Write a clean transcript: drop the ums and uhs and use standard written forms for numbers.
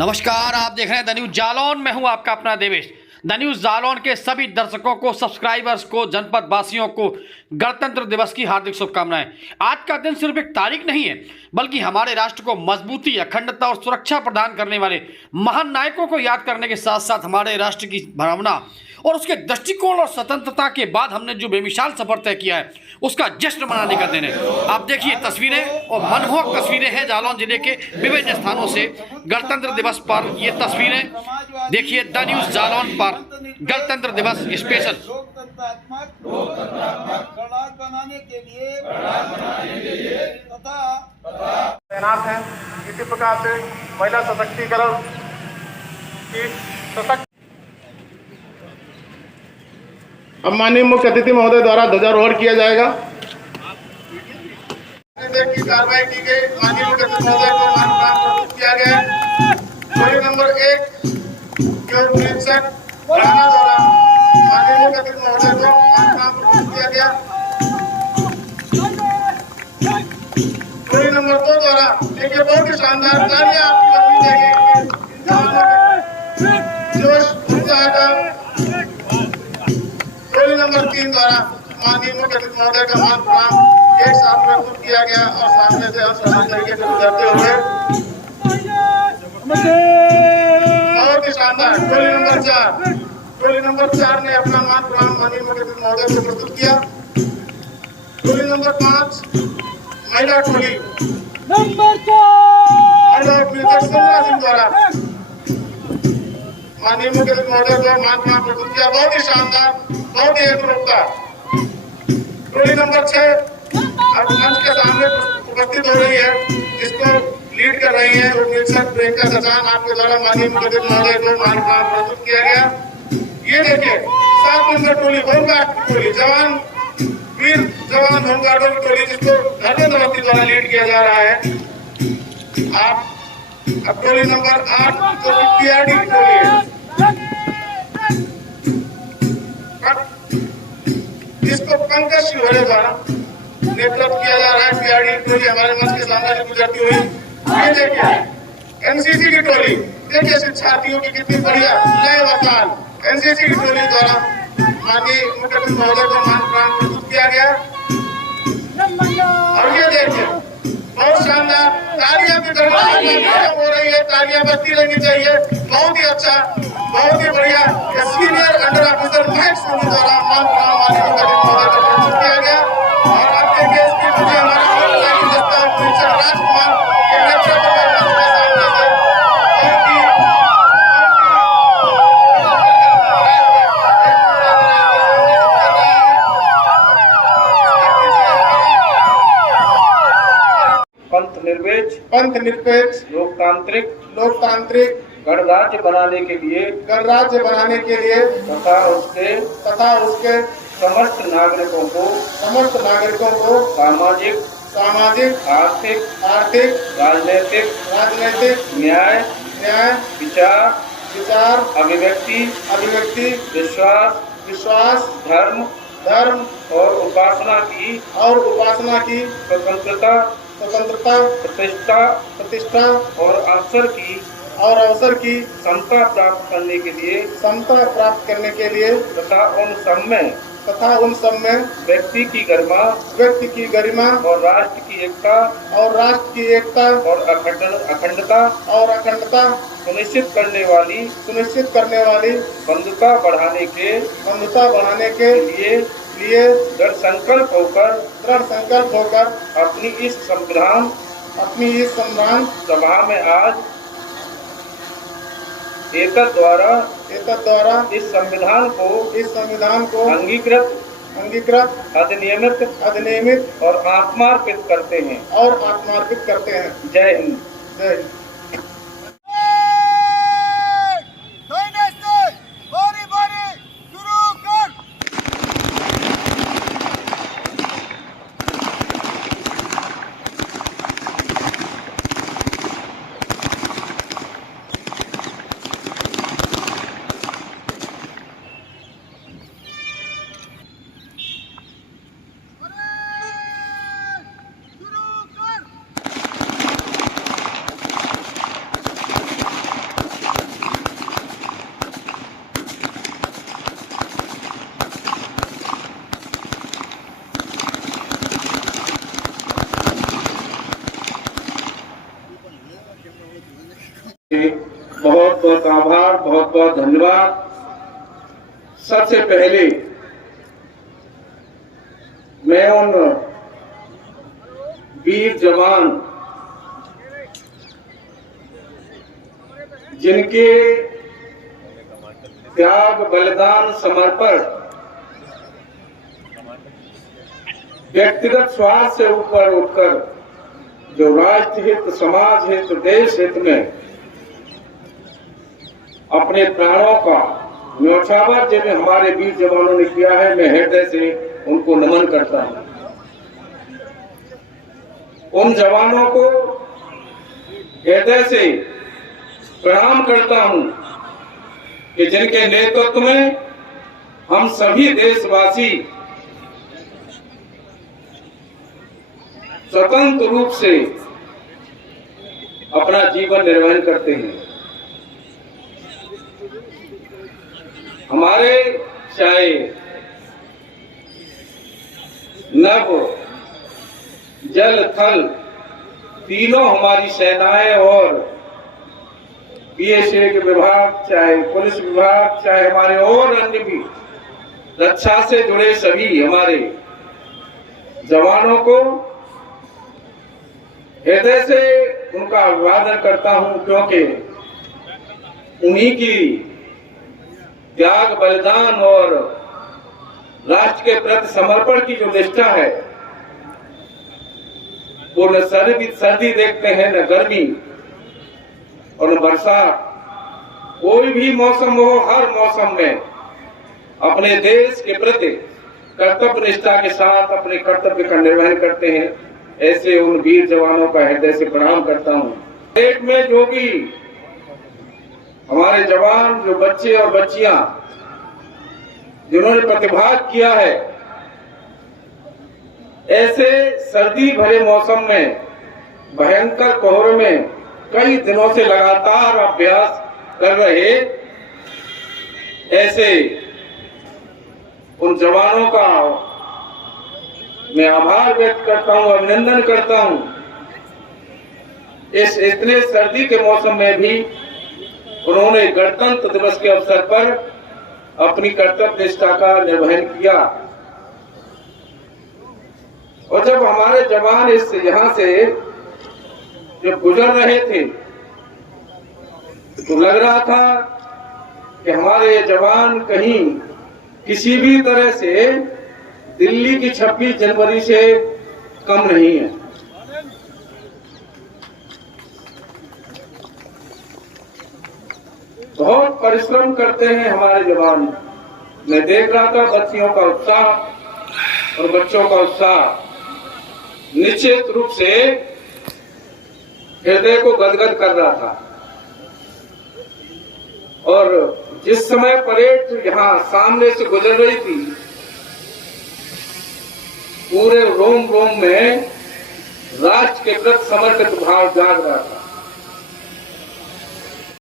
नमस्कार, आप देख रहे हैं द न्यूज जालौन। मैं हूं आपका अपना देवेश। द न्यूज जालौन के सभी दर्शकों को, सब्सक्राइबर्स को, जनपद वासियों को गणतंत्र दिवस की हार्दिक शुभकामनाएं। आज का दिन सिर्फ एक तारीख नहीं है, बल्कि हमारे राष्ट्र को मजबूती, अखंडता और सुरक्षा प्रदान करने वाले महान नायकों को याद करने के साथ साथ हमारे राष्ट्र की भावना और उसके दृष्टिकोण और स्वतंत्रता के बाद हमने जो बेमिसाल सफर तय किया है, उसका जश्न मनाने का दिन है। आप देखिए तस्वीरें और मनमोहक तस्वीरें हैं जालौन जिले के विभिन्न स्थानों से गणतंत्र दिवस पर। ये तस्वीरें देखिए द न्यूज जालौन पर गणतंत्र दिवस स्पेशल। बनाने के लिए तथा तैनात हैं। इसी प्रकार से महिला सशक्तिकरण की सशक्त। अब माननीय मुख्य अतिथि महोदय द्वारा ध्वजारोहण किया जाएगा। की कार्रवाई की गई। माननीय मुख्य अतिथि महोदय को मान प्रस्तुत किया गया। टोली नंबर 1 के उपनिरीक्षक राणा द्वारा माननीय मुख्य अतिथि महोदय को मान प्रस्तुत किया गया। टोली नंबर 2 द्वारा देखिए बहुत ही शानदार तालियां आपकी बजनी जाएगी। जोश उत्साह का। टोली नंबर 3 द्वारा माननीय मुख्य अतिथि महोदय का मान प्रणाम एक साथ प्रस्तुत किया गया और सामने से असमान तरीके से गुजरते हुए बहुत ही शानदार। टोली नंबर 4 ने अपना मान प्रणाम माननीय मुख्य अतिथि महोदय को प्रस्तुत किया। टोली नंबर 5 महिला टोली सिंह द्वारा माननीय मुख्य अतिथि महोदय को मान प्रणाम प्रस्तुत किया। बहुत ही शानदार, बहुत ही एकरूपता। टोली नंबर 6 अब मंच के सामने उपस्थित हो रही है, जिसको लीड कर रही है उपनिरीक्षक प्रियंका सचान। आपके द्वारा माननीय मुख्य अतिथि महोदय को मान प्रणाम प्रस्तुत किया गया। ये देखिए 7 नंबर टोली होमगार्ड की टोली, जवान वीर जवान होमगार्डों की टोली, जिसको धर्मेंद्र अवस्थी द्वारा लीड किया जा रहा है। आप अब टोली नंबर 8 जो पीआरडी की टोली है, जिसको पंकज शिवहरे द्वारा नेतृत्व किया जा रहा है। पीआरडी की टोली हमारे मंच के सामने से गुजरती हुई। ये देखिए एनसीसी की टोली, देखिए शिक्षार्थियों की कितनी बढ़िया नए वकाल। एनसीसी की टोली द्वारा माननीय मुख्य अतिथि महोदय को मान प्रणाम प्रस्तुत किया गया। और ये देखिए बहुत शानदार तालियां की हो रही है, तालियां बजती रहनी चाहिए। बहुत ही अच्छा, बहुत ही बढ़िया। Senior under officer Mahesh Soni द्वारा मान प्रणाम माननीय मुख्य अतिथि महोदय को प्रस्तुत किया गया। और अब देखिए इसके मुझे हमारा राजकुमार के नेतृत्व में पंथ निरपेक्ष लोकतांत्रिक गणराज्य बनाने के लिए तथा उसके समस्त नागरिकों को सामाजिक आर्थिक राजनीतिक न्याय विचार अभिव्यक्ति विश्वास धर्म और उपासना की स्वतंत्रता प्रतिष्ठा और अवसर की समता प्राप्त करने के लिए तथा उन सब में व्यक्ति की गरिमा और राष्ट्र की एकता और अखंडता सुनिश्चित करने वाली बंधुता बढ़ाने के लिए दृढ़ संकल्प होकर अपनी इस संविधान सभा में आज एतद द्वारा इस संविधान को अंगीकृत अधिनियमित और आत्मार्पित करते हैं। जय हिंद। जय हिंद। बहुत बहुत आभार, बहुत बहुत धन्यवाद। सबसे पहले मैं उन वीर जवान जिनके त्याग, बलिदान, समर्पण व्यक्तिगत स्वार्थ से ऊपर उठकर जो राष्ट्र हित, समाज हित, देश हित में अपने प्राणों का न्यौछावर जिन्हें हमारे वीर जवानों ने किया है, मैं हृदय से उनको नमन करता हूं। उन जवानों को हृदय से प्रणाम करता हूं कि जिनके नेतृत्व में हम सभी देशवासी स्वतंत्र रूप से अपना जीवन निर्वहन करते हैं। हमारे चाहे नभ, जल, थल तीनों हमारी सेनाएं और बीएसएफ के विभाग, चाहे पुलिस विभाग, चाहे हमारे और अन्य भी रक्षा से जुड़े सभी हमारे जवानों को हृदय से उनका अभिवादन करता हूं, क्योंकि उन्हीं की त्याग, बलिदान और राष्ट्र के प्रति समर्पण की जो निष्ठा है, वो न सर्दी देखते हैं, न गर्मी और न बरसात। कोई भी मौसम हो, हर मौसम में अपने देश के प्रति कर्तव्य निष्ठा के साथ अपने कर्तव्य का निर्वहन करते हैं। ऐसे उन वीर जवानों का हृदय से प्रणाम करता हूं। पेट में जो भी हमारे जवान, जो बच्चे और बच्चियां जिन्होंने प्रतिभाग किया है, ऐसे सर्दी भरे मौसम में, भयंकर कोहरे में कई दिनों से लगातार अभ्यास कर रहे ऐसे उन जवानों का मैं आभार व्यक्त करता हूं, अभिनंदन करता हूं। इस इतने सर्दी के मौसम में भी उन्होंने गणतंत्र दिवस के अवसर पर अपनी कर्तव्य निष्ठा का निर्वहन किया। और जब हमारे जवान इस यहां से जब गुजर रहे थे, तो लग रहा था कि हमारे जवान कहीं किसी भी तरह से दिल्ली की 26 जनवरी से कम नहीं है। बहुत परिश्रम करते हैं हमारे जवान। मैं देख रहा था बच्चियों का उत्साह और बच्चों का उत्साह निश्चित रूप से हृदय को गदगद कर रहा था। और जिस समय परेड यहाँ सामने से गुजर रही थी, पूरे रोम रोम में राष्ट्र के प्रति समर्पित भाव जाग रहा था।